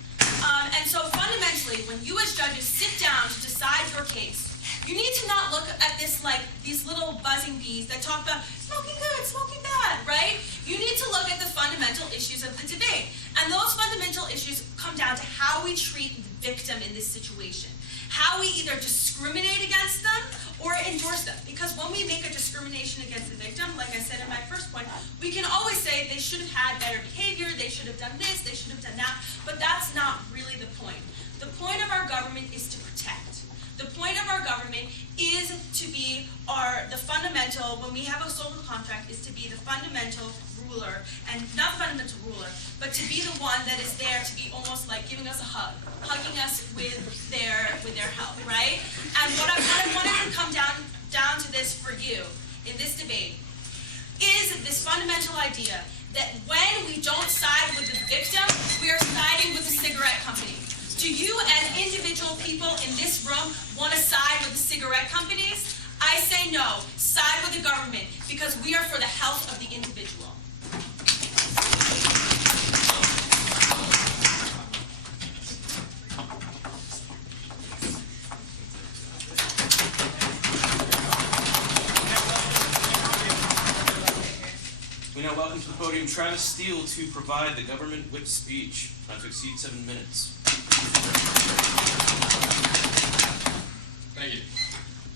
And so fundamentally, when you as judges sit down to decide your case, you need to not look at this like these little buzzing bees that talk about smoking good, smoking bad, right? You need to look at the fundamental issues of the debate. And those fundamental issues come down to how we treat the victim in this situation. How we either discriminate against them or endorse them. Because when we make a discrimination against the victim, like I said in my first point, we can always say they should have had better behavior, they should have done this, they should have done that, but that's not really the point. The point of our government is to protect. The point of our government is to be the fundamental, when we have a social contract, is to be the fundamental ruler, and not the fundamental ruler, but to be the one that is there to be almost like giving us a hug, hugging us with their help, right? And what I wanted to come down to this for you in this debate is this fundamental idea that when we don't side with the victim, we are siding with the cigarette company. Do you as individual people in this room want to side with the cigarette companies? I say no. Side with the government because we are for the health of the individual. We now welcome to the podium Travis Steele to provide the government whip speech, not to exceed 7 minutes. Thank you.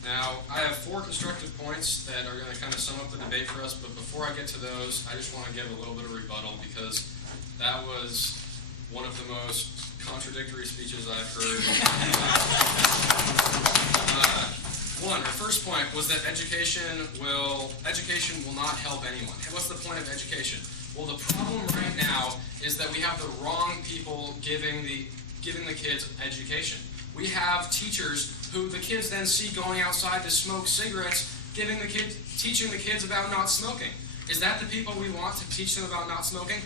Now, I have 4 constructive points that are going to kind of sum up the debate for us, but before I get to those, I just want to give a little bit of rebuttal because that was one of the most contradictory speeches I've heard. One, our first point was that education will not help anyone. What's the point of education? Well, the problem right now is that we have the wrong people giving the kids education. We have teachers who the kids then see going outside to smoke cigarettes, teaching the kids about not smoking. Is that the people we want to teach them about not smoking?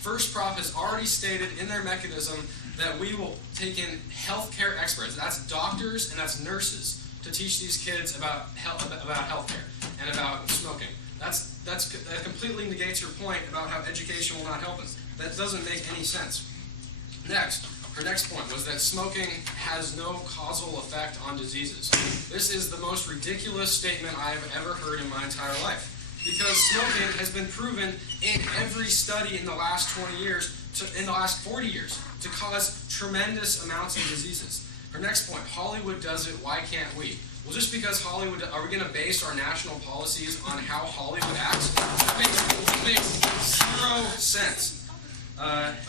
First Prop has already stated in their mechanism that we will take in healthcare experts, that's doctors and that's nurses, to teach these kids about healthcare and about smoking. That completely negates your point about how education will not help us. That doesn't make any sense. Next, her next point was that smoking has no causal effect on diseases. This is the most ridiculous statement I've ever heard in my entire life. Because smoking has been proven in every study in the last 20 years, in the last 40 years, to cause tremendous amounts of diseases. Her next point, Hollywood does it, why can't we? Well, just because Hollywood, are we going to base our national policies on how Hollywood acts? It makes 0 sense.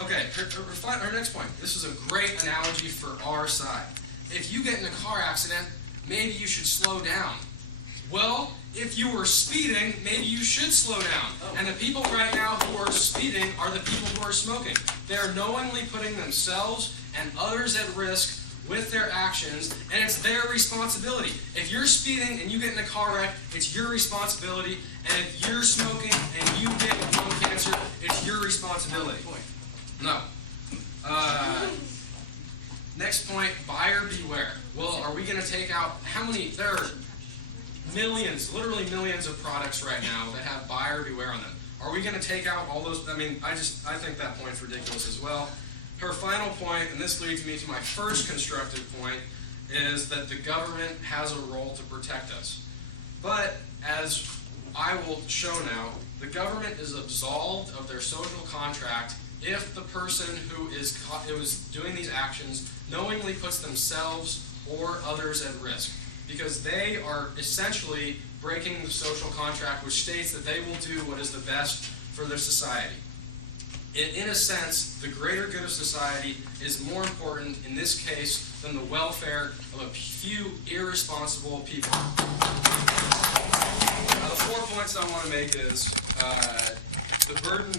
Okay, her next point. This is a great analogy for our side. If you get in a car accident, maybe you should slow down. Well, if you were speeding, maybe you should slow down. And the people right now who are speeding are the people who are smoking. They're knowingly putting themselves and others at risk with their actions, and it's their responsibility. If you're speeding and you get in a car wreck, it's your responsibility, and if you're smoking and you get lung cancer, it's your responsibility. No. Next point, buyer beware. Well, are we going to take out, there are millions, literally millions of products right now that have buyer beware on them. Are we going to take out all those? I mean, I think that point's ridiculous as well. Her final point, and this leads me to my first constructive point, is that the government has a role to protect us. But, as I will show now, the government is absolved of their social contract if the person who is doing these actions knowingly puts themselves or others at risk. Because they are essentially breaking the social contract, which states that they will do what is the best for their society. In a sense, the greater good of society is more important in this case than the welfare of a few irresponsible people. Now, the 4 points I want to make is the burden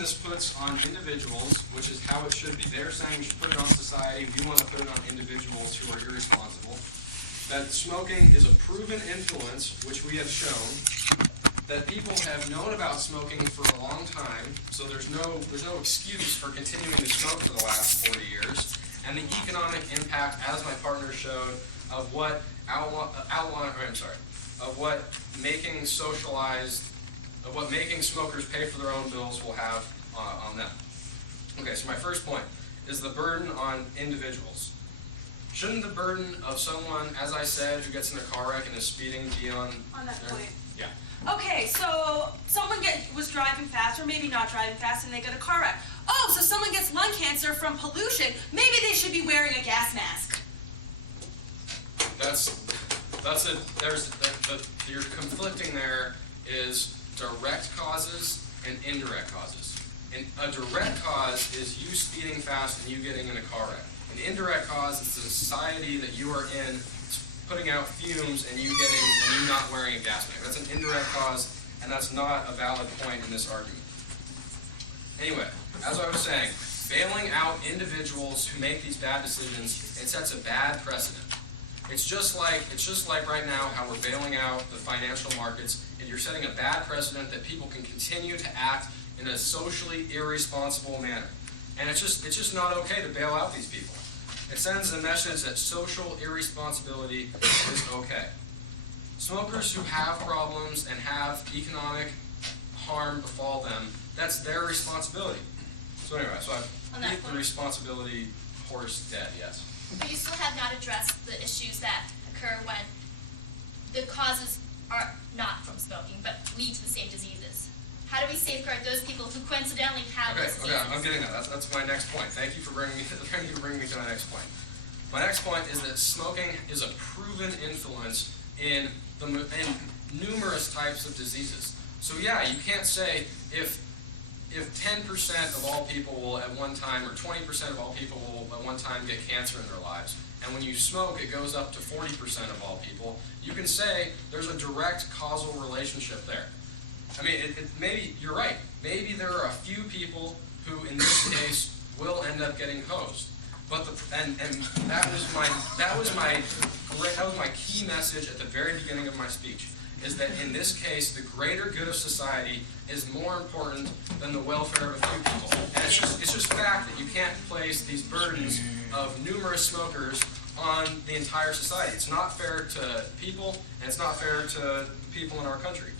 this puts on individuals, which is how it should be. They're saying we should put it on society. We want to put it on individuals who are irresponsible. That smoking is a proven influence, which we have shown. That people have known about smoking for a long time, so there's no excuse for continuing to smoke for the last 40 years. And the economic impact, as my partner showed, of what making smokers pay for their own bills will have on them. Okay, so my first point is the burden on individuals. Shouldn't the burden of someone, as I said, who gets in a car wreck and is speeding be on that point? Yeah. Okay, so someone was driving fast, or maybe not driving fast, and they get a car wreck. Oh, so someone gets lung cancer from pollution. Maybe they should be wearing a gas mask. You're conflicting there is direct causes and indirect causes. And a direct cause is you speeding fast and you getting in a car wreck. An indirect cause is the society that you are in putting out fumes and you not wearing a gas mask. That's an indirect cause, and that's not a valid point in this argument. Anyway, as I was saying, bailing out individuals who make these bad decisions, it sets a bad precedent. It's just like right now how we're bailing out the financial markets, and you're setting a bad precedent that people can continue to act in a socially irresponsible manner. And it's just not okay to bail out these people. It sends a message that social irresponsibility is okay. Smokers who have problems and have economic harm befall them, that's their responsibility. So anyway, so On I that beat the point. responsibility horse dead, yes. But you still have not addressed the issues that occur when the causes are not from smoking, but lead to the same diseases. How do we safeguard those people who coincidentally have Okay, those diseases? I'm getting that. That's my next point. Thank you for bringing me to my next point. My next point is that smoking is a proven influence in numerous types of diseases. So yeah, you can't say if 10% of all people will at one time, or 20% of all people will at one time get cancer in their lives, and when you smoke it goes up to 40% of all people, you can say there's a direct causal relationship there. I mean, maybe you're right. Maybe there are a few people who, in this case, will end up getting hosed. But that was my key message at the very beginning of my speech. Is that in this case, the greater good of society is more important than the welfare of a few people. And it's just fact that you can't place these burdens of numerous smokers on the entire society. It's not fair to people, and it's not fair to the people in our country.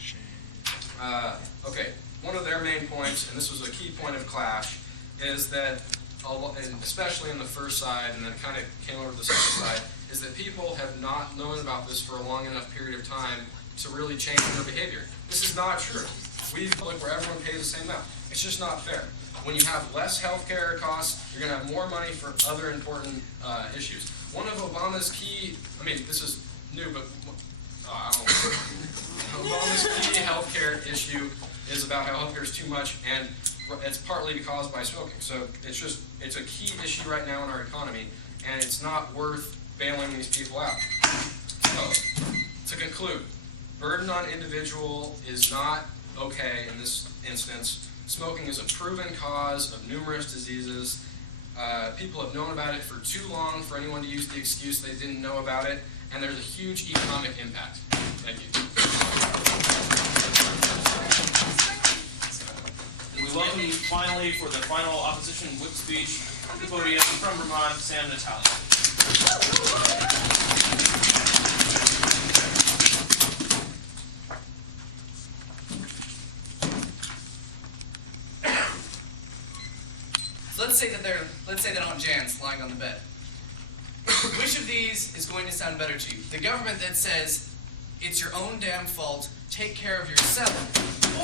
Okay, one of their main points, and this was a key point of clash, is that, and especially in the first side, and then kind of came over to the second side, is that people have not known about this for a long enough period of time to really change their behavior. This is not true. We look where everyone pays the same amount. It's just not fair. When you have less healthcare costs, you're going to have more money for other important issues. One of Obama's key, I mean, this is new, but I don't know. Obama's key healthcare issue is about how healthcare is too much, and it's partly caused by smoking. So it's a key issue right now in our economy, and it's not worth bailing these people out. So, to conclude, burden on individual is not okay in this instance. Smoking is a proven cause of numerous diseases. People have known about it for too long for anyone to use the excuse they didn't know about it, and there's a huge economic impact. Thank you. We welcome you finally for the final opposition whip speech at the podium from Vermont, Sam Natalia. Let's say that Aunt Jan's lying on the bed. Which of these is going to sound better to you? The government that says it's your own damn fault, take care of yourself,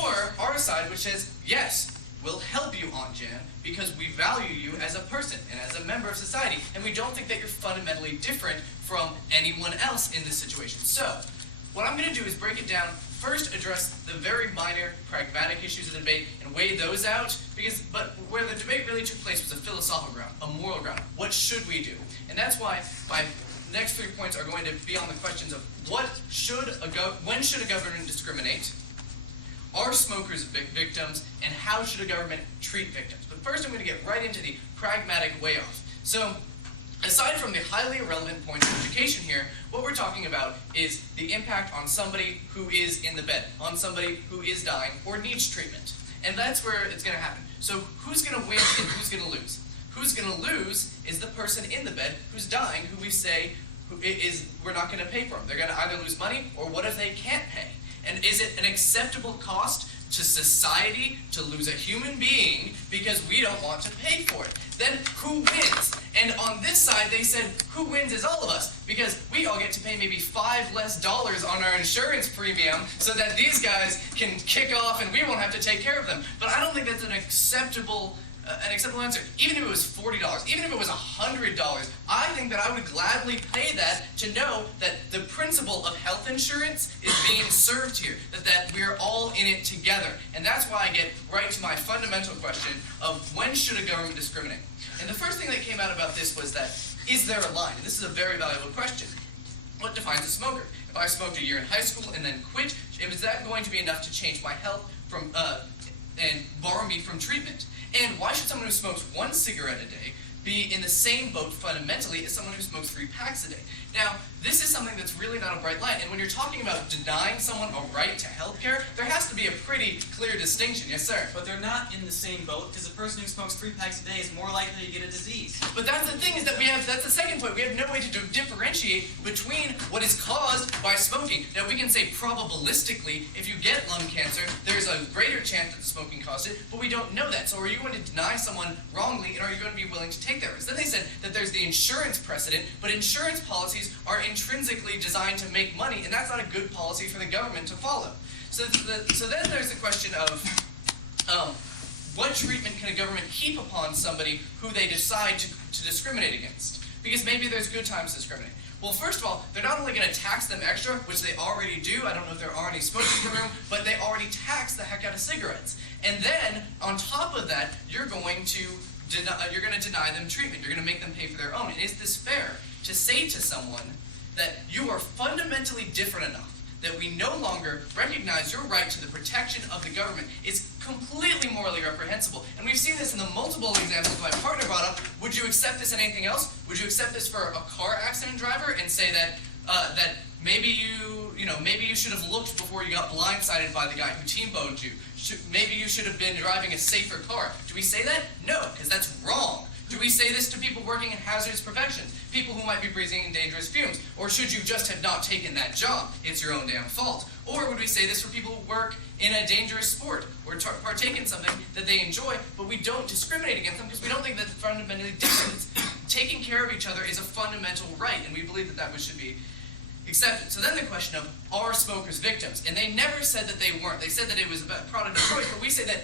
or our side which says yes, we'll help you, Aunt Jan, because we value you as a person and as a member of society, and we don't think that you're fundamentally different from anyone else in this situation. So, what I'm going to do is break it down. First, address the very minor pragmatic issues of the debate and weigh those out, but where the debate really took place was a philosophical ground, a moral ground. What should we do? And that's why my next 3 points are going to be on the questions of when should a government discriminate? Are smokers victims? And how should a government treat victims? But first I'm going to get right into the pragmatic way off. So, aside from the highly irrelevant point of education here, what we're talking about is the impact on somebody who is in the bed, on somebody who is dying or needs treatment. And that's where it's going to happen. So who's going to win and who's going to lose? Who's going to lose is the person in the bed who's dying, who we say we're not going to pay for them. They're going to either lose money, or what if they can't pay? And is it an acceptable cost to society to lose a human being because we don't want to pay for it? Then who wins? And on this side, they said, who wins is all of us, because we all get to pay maybe $5 less on our insurance premium so that these guys can kick off and we won't have to take care of them. But I don't think that's an acceptable answer. Even if it was $40, even if it was $100, I think that I would gladly pay that to know that the principle of health insurance is being served here, that we're all in it together. And that's why I get right to my fundamental question of when should a government discriminate? And the first thing that came out about this was that, is there a line? And this is a very valuable question. What defines a smoker? If I smoked a year in high school and then quit, is that going to be enough to change my health and bar me from treatment? And why should someone who smokes 1 cigarette a day be in the same boat fundamentally as someone who smokes 3 packs a day? Now, this is something that's really not a bright line, and when you're talking about denying someone a right to health care, there has to be a pretty clear distinction. Yes, sir? But they're not in the same boat, because a person who smokes 3 packs a day is more likely to get a disease. But that's the thing, is that that's the second point. We have no way to differentiate between what is caused by smoking. Now, we can say probabilistically, if you get lung cancer, there's a greater chance that the smoking caused it, but we don't know that. So are you going to deny someone wrongly, and are you going to be willing to take their risk? Then they said that there's the insurance precedent, but insurance policies are intrinsically designed to make money, and that's not a good policy for the government to follow. So then there's the question of what treatment can a government heap upon somebody who they decide to discriminate against? Because maybe there's good times to discriminate. Well, first of all, they're not only going to tax them extra, which they already do. I don't know if there are any smokers in the room, but they already tax the heck out of cigarettes. And then, on top of that, you're going to deny them treatment. You're going to make them pay for their own. And is this fair to say to someone that you are fundamentally different enough that we no longer recognize your right to the protection of the government? It's completely morally reprehensible. And we've seen this in the multiple examples my partner brought up. Would you accept this in anything else? Would you accept this for a car accident driver and say that maybe you should have looked before you got blindsided by the guy who T-boned you? Maybe you should have been driving a safer car. Do we say that? No, because that's wrong. Do we say this to people working in hazardous professions? People who might be breathing in dangerous fumes? Or should you just have not taken that job? It's your own damn fault. Or would we say this for people who work in a dangerous sport or partake in something that they enjoy, but we don't discriminate against them because we don't think that's fundamentally different? Taking care of each other is a fundamental right, and we believe that that should be accepted. So then the question of, are smokers victims? And they never said that they weren't. They said that it was a product of choice, but we say that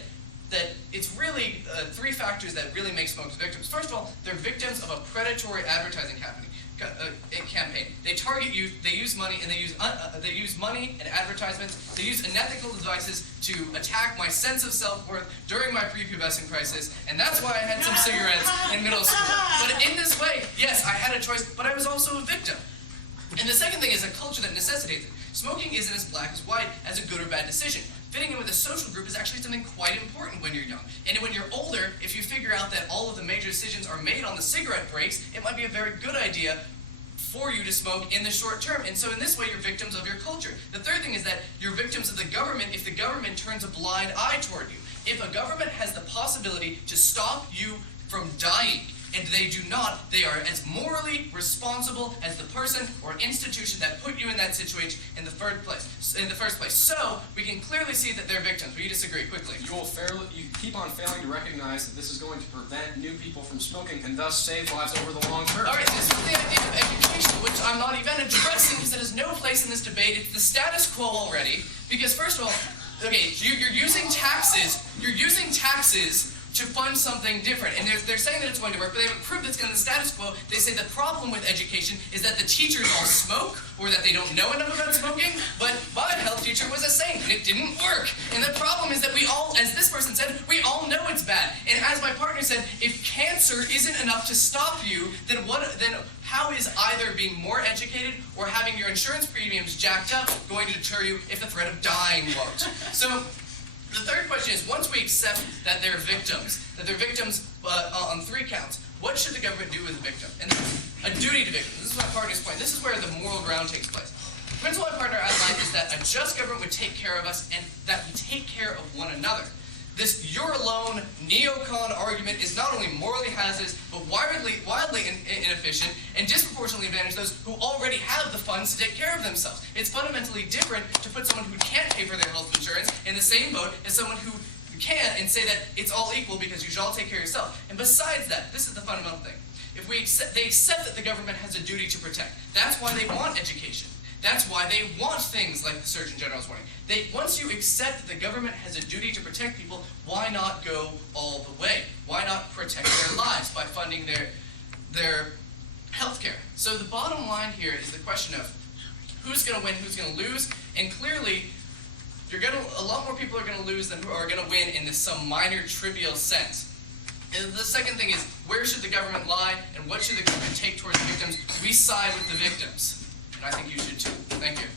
it's really 3 factors that really make smokers victims. First of all, they're victims of a predatory advertising campaign. They target youth, they use money, and they use money and advertisements. They use unethical devices to attack my sense of self-worth during my prepubescent crisis, and that's why I had some cigarettes in middle school. But in this way, yes, I had a choice, but I was also a victim. And the second thing is a culture that necessitates it. Smoking isn't as black as white as a good or bad decision. Fitting in with a social group is actually something quite important when you're young. And when you're older, if you figure out that all of the major decisions are made on the cigarette breaks, it might be a very good idea for you to smoke in the short term. And so in this way, you're victims of your culture. The third thing is that you're victims of the government if the government turns a blind eye toward you. If a government has the possibility to stop you from dying, and they do not, they are as morally responsible as the person or institution that put you in that situation in the first place. So we can clearly see that they're victims. Will you disagree quickly? You keep on failing to recognize that this is going to prevent new people from smoking and thus save lives over the long term. All right, this is the idea of education, which I'm not even addressing because it has no place in this debate. It's the status quo already. Because first of all, okay, you're using taxes. You're using taxes to fund something different. And they're saying that it's going to work, but they haven't proved it's going to the status quo. They say the problem with education is that the teachers all smoke, or that they don't know enough about smoking, but my health teacher was a saint, and it didn't work. And the problem is that we all, as this person said, we all know it's bad. And as my partner said, if cancer isn't enough to stop you, then how is either being more educated or having your insurance premiums jacked up going to deter you if the threat of dying won't? So, the third question is, once we accept that they're victims on 3 counts, what should the government do with the victim? And a duty to victims. This is my partner's point. This is where the moral ground takes place. The principle my partner outlined is that a just government would take care of us and that we take care of one another. This you're alone neocon argument is not only morally hazardous, but wildly inefficient and disproportionately advantage those who already have the funds to take care of themselves. It's fundamentally different to put someone who can't pay for their health insurance in the same boat as someone who can and say that it's all equal because you should all take care of yourself. And besides that, this is the fundamental thing. If they accept that the government has a duty to protect. That's why they want education. That's why they want things like the Surgeon General's warning. Once you accept that the government has a duty to protect people, why not go all the way? Why not protect their lives by funding their health care? So the bottom line here is the question of who's going to win, who's going to lose, and clearly a lot more people are going to lose than who are going to win in this some minor trivial sense. And the second thing is, where should the government lie, and what should the government take towards the victims? We side with the victims. And I think you should too. Thank you.